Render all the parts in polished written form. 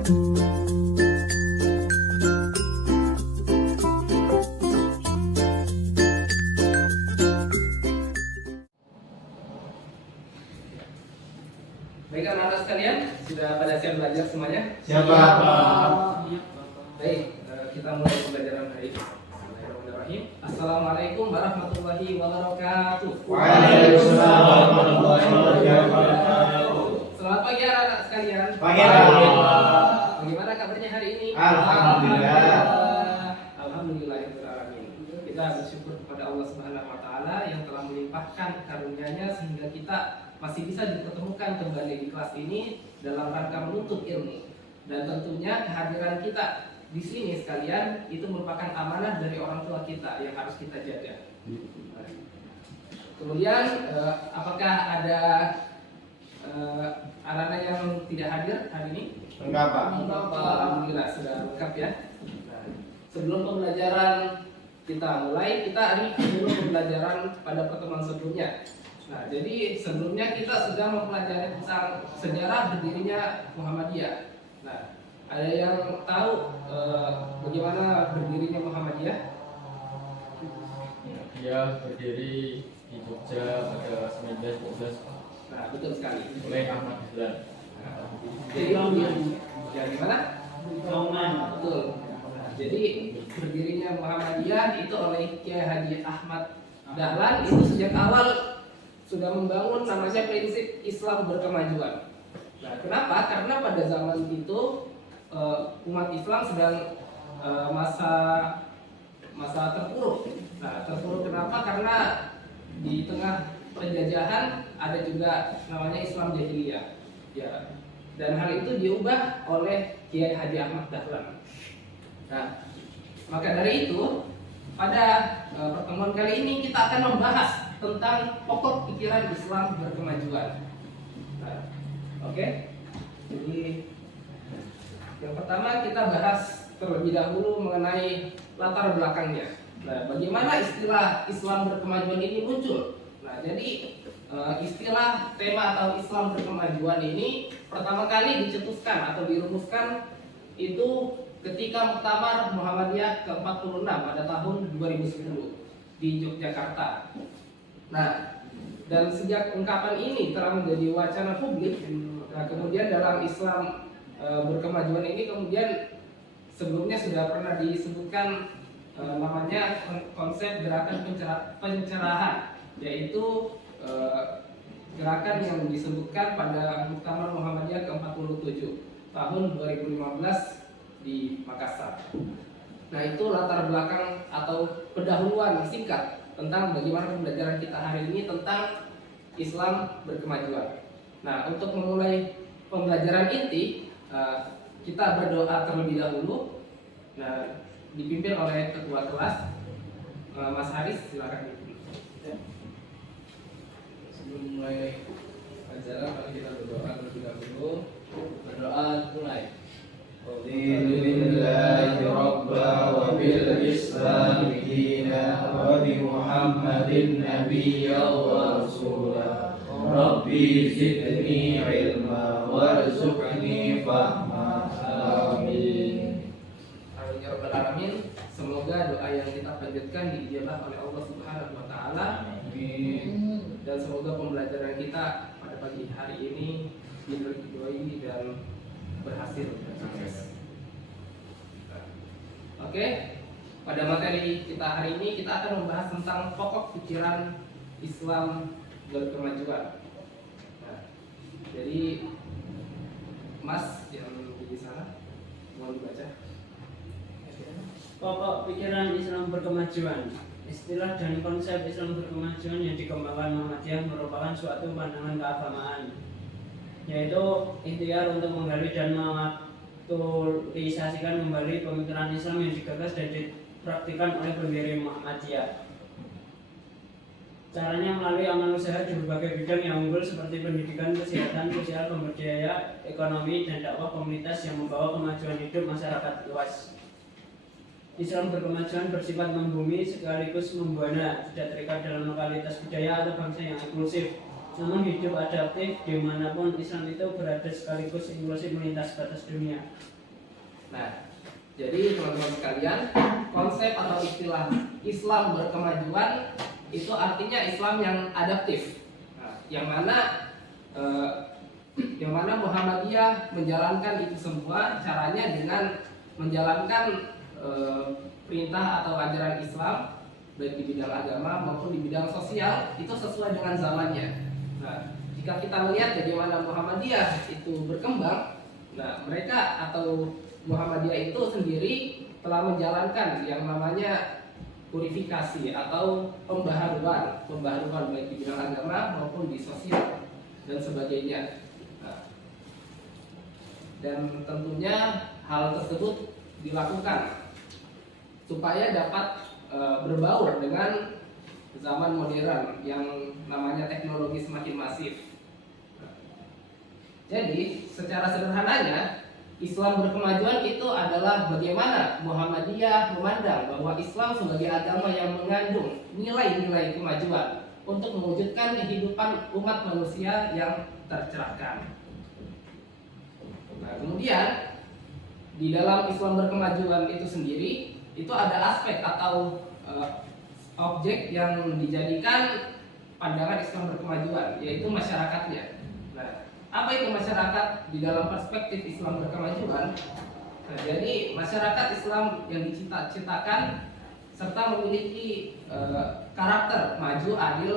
Baik anak-anak sekalian, sudah pada siap belajar semuanya? Siap, Pak. Baik, kita mulai pembelajaran hari ini. Bismillahirrahmanirrahim. Assalamualaikum warahmatullahi wabarakatuh. Waalaikumsalam warahmatullahi wabarakatuh. Selamat pagi anak-anak sekalian. Pagi. Bagaimana kabarnya hari ini? Alhamdulillah. Alhamdulillahirrahmanirrahim. Kita bersyukur kepada Allah Subhanahu wa taala yang telah melimpahkan karunia-Nya sehingga kita masih bisa dipertemukan kembali di kelas ini dalam rangka menuntut ilmu. Dan tentunya kehadiran kita di sini sekalian itu merupakan amanah dari orang tua kita yang harus kita jaga. Kemudian apakah ada anak-anak yang tidak hadir hari ini? Enggak, Pak. Alhamdulillah sudah lengkap ya. Nah, sebelum pembelajaran kita mulai, kita hari dulu pembelajaran pada pertemuan sebelumnya. Nah, jadi sebelumnya kita sudah mempelajari tentang sejarah berdirinya Muhammadiyah. Nah, ada yang tahu bagaimana berdirinya Muhammadiyah? Dia berdiri di Jogja pada 1912 Nah, betul sekali. oleh Ahmad Dahlan. Jadi ya gimana? Betul. Nah, jadi berdirinya Muhammadiyah itu oleh Kiai Haji Ahmad Dahlan itu sejak awal sudah membangun namanya prinsip Islam berkemajuan. Nah, kenapa? Karena pada zaman itu umat Islam sedang masa terpuruk. Nah, terpuruk kenapa? Karena di tengah penjajahan ada juga namanya Islam Jahiliyah. Ya. Dan hal itu diubah oleh Kiai Haji Ahmad Dahlan. Nah, maka dari itu pada pertemuan kali ini kita akan membahas tentang pokok pikiran Islam berkemajuan. Nah, oke. Jadi yang pertama kita bahas terlebih dahulu mengenai latar belakangnya. Nah, bagaimana istilah Islam berkemajuan ini muncul? Nah, jadi istilah tema atau Islam berkemajuan ini pertama kali dicetuskan atau dirumuskan itu ketika Muktamar Muhammadiyah ke-46 pada tahun 2010 di Yogyakarta. Nah, dan sejak ungkapan ini telah menjadi wacana publik, nah kemudian dalam Islam berkemajuan ini kemudian sebelumnya sudah pernah disebutkan namanya konsep gerakan pencerahan, yaitu gerakan yang disebutkan pada Muktamar Muhammadiyah ke-47 tahun 2015 di Makassar. Nah, itu latar belakang atau pendahuluan singkat tentang bagaimana pembelajaran kita hari ini tentang Islam berkemajuan. Nah, untuk memulai pembelajaran inti, kita berdoa terlebih dahulu. Nah, dipimpin oleh ketua kelas Mas Haris, silakan. Sebelum mulai acara, mari kita berdoa terlebih dahulu. Berdoa mulai. Alhamdulillahi Rabba wa bil Islam dina wa bi Muhammadin nabiyya wa rasula. Rabbi zidni ilma warzuqni fahma. Amin. Amin ya rabbal alamin. Semoga doa yang kita panjatkan diijabah oleh Allah Subhanahu wa taala. Amin. Dan semoga pembelajaran kita pada pagi hari ini diridhoi dan berhasil dan sukses. Oke, pada materi kita hari ini kita akan membahas tentang pokok pikiran Islam berkemajuan. Nah, jadi Mas yang di sana mau dibaca. Pokok pikiran Islam berkemajuan. Istilah dan konsep Islam berkemajuan yang dikembangkan Muhammadiyah merupakan suatu pandangan keagamaan, yaitu ikhtiar untuk menggali dan mengaktualisasikan kembali pemikiran Islam yang digagas dan dipraktikkan oleh pendiri Muhammadiyah. Caranya melalui amal usaha di berbagai bidang yang unggul seperti pendidikan, kesehatan, sosial, pemberdayaan, ekonomi, dan dakwah komunitas yang membawa kemajuan hidup masyarakat luas. Islam berkemajuan bersifat membumi sekaligus membina, tidak terikat dalam lokalitas budaya atau bangsa yang eksklusif. namun hidup adaptif dimanapun Islam itu berada sekaligus inklusif melintas batas dunia. Nah, jadi teman-teman sekalian, konsep atau istilah Islam berkemajuan itu artinya Islam yang adaptif. Nah, yang mana Muhammadiyah menjalankan itu semua caranya dengan menjalankan perintah atau ajaran Islam baik di bidang agama maupun di bidang sosial itu sesuai dengan zamannya. Nah, jika kita melihat bagaimana Muhammadiyah itu berkembang, nah mereka atau Muhammadiyah itu sendiri telah menjalankan yang namanya purifikasi atau pembaharuan baik di bidang agama maupun di sosial dan sebagainya. Nah, dan tentunya hal tersebut dilakukan supaya dapat berbaur dengan zaman modern yang namanya teknologi semakin masif. Jadi secara sederhananya Islam berkemajuan itu adalah bagaimana Muhammadiyah memandang bahwa Islam sebagai agama yang mengandung nilai-nilai kemajuan untuk mewujudkan kehidupan umat manusia yang tercerahkan. Nah, kemudian di dalam Islam berkemajuan itu sendiri itu ada aspek atau objek yang dijadikan pandangan Islam berkemajuan, yaitu masyarakatnya. Nah, apa itu masyarakat di dalam perspektif Islam berkemajuan? Nah, jadi masyarakat Islam yang diciptakan serta memiliki karakter maju, adil,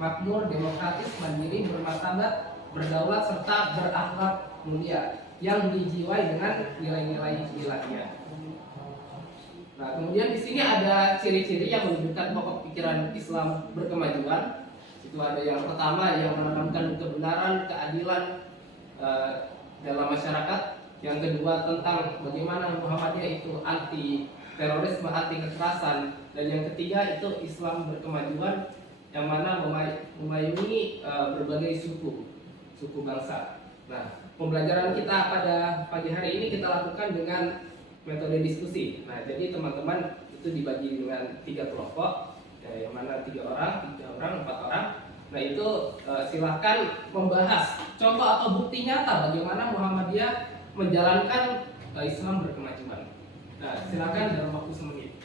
makmur, demokratis, mandiri, bermartabat, berdaulat serta berakhlak mulia yang dijiwai dengan nilai-nilai ilahiyah. Nah, kemudian di sini ada ciri-ciri yang menunjukkan pokok pikiran Islam berkemajuan. Itu ada yang pertama yang menanamkan kebenaran, keadilan dalam masyarakat. Yang kedua tentang bagaimana Muhammadiyah itu anti terorisme, anti kekerasan. Dan yang ketiga itu Islam berkemajuan yang mana memayungi berbagai suku bangsa. Nah, pembelajaran kita pada pagi hari ini kita lakukan dengan metode diskusi. Nah, jadi teman-teman itu dibagi dengan 3 kelompok, yang mana 3 orang, 4 orang. Nah, itu silahkan membahas contoh atau bukti nyata bagaimana Muhammadiyah menjalankan Islam berkemajuan. Nah, silakan dalam waktu semenit.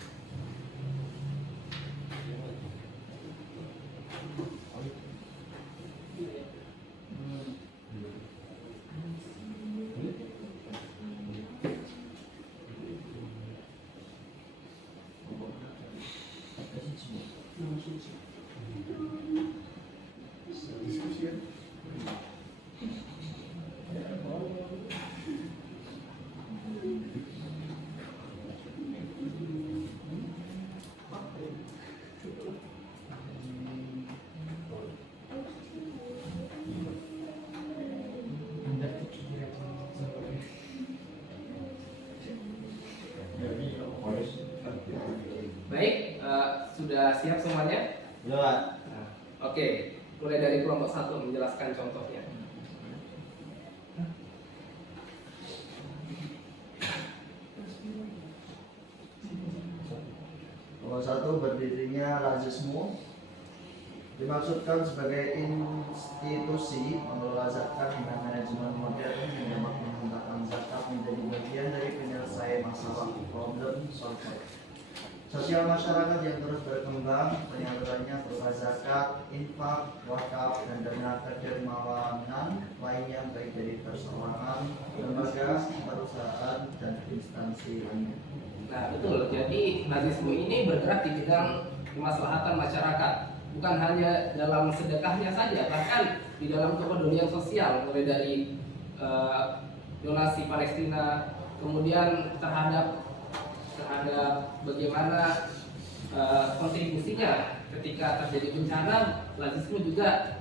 Baik, sudah siap semuanya? Ya. Nah, oke, mulai dari kelompok 1 menjelaskan contohnya. Nomor 1, berdirinya lazismu dimaksudkan sebagai institusi mengelola zakat dengan manajemen modern yang dapat menggunakan zakat menjadi bagian dari penyelesaian masalah problem solver. Sosial masyarakat yang terus berkembang, penyalurannya berupa zakat, infak, wakaf, dan dana kedermawanan lainnya baik dari perseorangan, lembaga, perusahaan, dan instansi lainnya. Nah, betul. Jadi nazisme ini bergerak di bidang kemaslahatan masyarakat, bukan hanya dalam sedekahnya saja, bahkan di dalam kepedulian sosial, mulai dari donasi Palestina, kemudian terhadap bagaimana kontribusinya ketika terjadi bencana, lazisme juga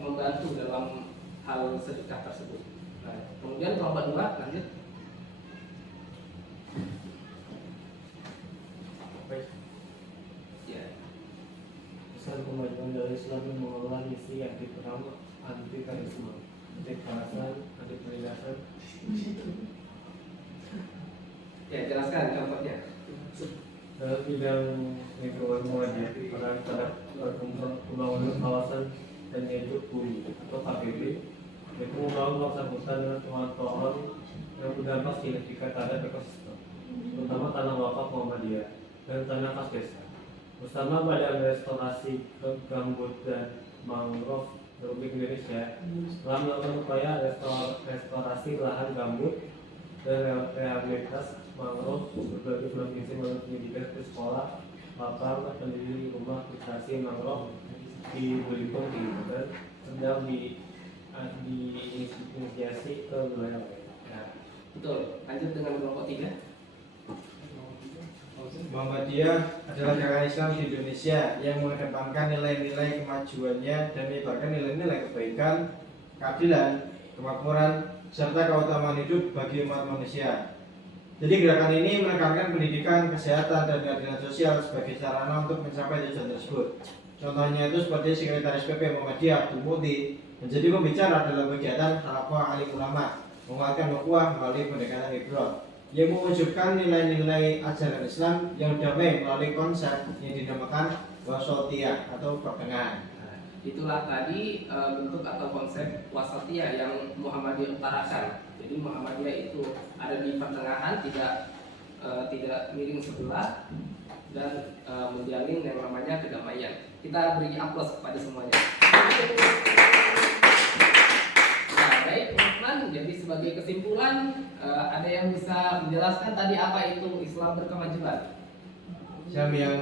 membantu dalam hal sedekah tersebut. Nah, kemudian kelompok 2 lanjut. Ya. Pesan kemajuan dari Islam yang mengelola misi yang pertama anti terorisme, anti kekerasan, anti penindasan. Ya, jelaskan contohnya. Dalam bidang lingkungan muajir, peran terhadap pembangunan kawasan dan Hidup Bumi atau KBB, yaitu membangun kawasan hutan dengan tumbuhan pohon yang berdampak signifikan terhadap ekosistem, terutama tanah wakaf Muhammadiyah dan tanah khas desa. Bersama Badan Restorasi Gambut dan Mangrove Republik Indonesia telah melakukan upaya restorasi lahan gambut dan rehabilitas mangrove berbagai provinsi melalui pendidikan ke sekolah, lapang, pendiri rumah kultivasi mangrove di Belitung Timur dan sedang diinisiasi ke wilayah lain. Nah, betul. Lanjut dengan kelompok 3. Muhammadiyah adalah gerakan Islam di Indonesia yang mengedepankan nilai-nilai kemajuannya dan menyebarkan nilai-nilai kebaikan, keadilan, kemakmuran, serta keutamaan hidup bagi umat manusia. Jadi gerakan ini menekankan pendidikan, kesehatan, dan keadilan sosial sebagai sarana untuk mencapai tujuan tersebut. Contohnya itu seperti Sekretaris PP Muhammadiyah Abdul Muti menjadi pembicara dalam kegiatan Halaqah Alim Ulama, menguatkan ukhuwah melalui pendekatan Ibrah yang mewujudkan nilai-nilai ajaran Islam yang damai melalui konsep yang dinamakan wasatiyah atau pertengahan. Nah, itulah tadi bentuk atau konsep wasatiyah yang Muhammadiyah utarakan. Jadi Muhammadiyah itu ada di pertengahan, tidak miring sebelah, dan menjalin yang namanya kedamaian. Kita beri aplaus kepada semuanya. Nah, baik teman-teman, jadi sebagai kesimpulan, ada yang bisa menjelaskan tadi apa itu Islam berkemajuan? Islam yang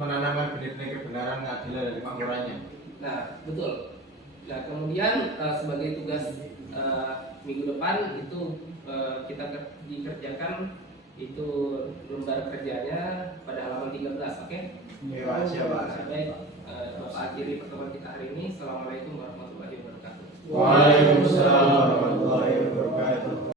menanamkan benih-benih kebenaran, keadilan, dan kemakmurannya. Nah, betul. Nah, kemudian sebagai tugas minggu depan itu kita dikerjakan itu lembar kerjanya pada halaman 13, oke? Ya, siapa? Baik, Bapak akhiri pertemuan kita hari ini. Assalamualaikum warahmatullahi wabarakatuh. Waalaikumsalam warahmatullahi wabarakatuh.